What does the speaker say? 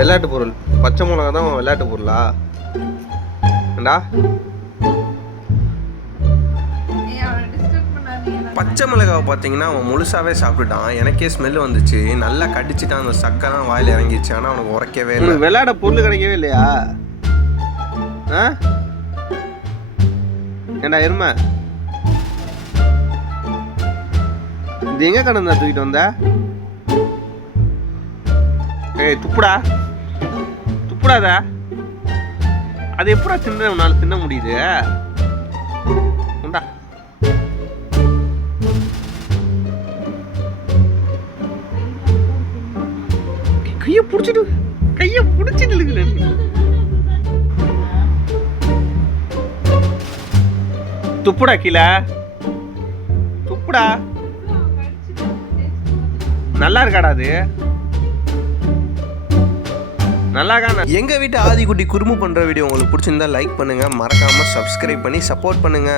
விளையாட்டு பொருள். பச்சை மிளகா தான் விளையாட்டு பொருளா? ஏண்டா பச்சை மிளகாவை பார்த்தீங்கன்னா அவன் முழுசாவே சாப்பிட்டுட்டான். எனக்கே ஸ்மெல் வந்துச்சு. நல்லா கடிச்சிட்டான். அந்த சக்கெல்லாம் வாயில் இறங்கிச்சு. ஆனால் அவனுக்கு உரைக்கவே இல்லை. விளையாட பொருள் கிடைக்கவே இல்லையா? ஆ ஏண்டா எருமை, இது எங்க கடந்தா தூக்கிட்டு வந்த? ஏய் துப்புடா, துப்புடாத. அது எப்படா உன்னால தின்ன முடியுது? உண்டா கையை பிடிச்சிட்டு இழுக்குற. துப்புடா கீழே, துப்புடா. நல்லா இருக்காடா அது? நல்லா இருக்கானே. எங்க வீட்டு ஆதிக்குட்டி குறும்பு பண்ற வீடியோ உங்களுக்கு பிடிச்சிருந்தா லைக் பண்ணுங்க, மறக்காம சப்ஸ்கிரைப் பண்ணி சப்போர்ட் பண்ணுங்க.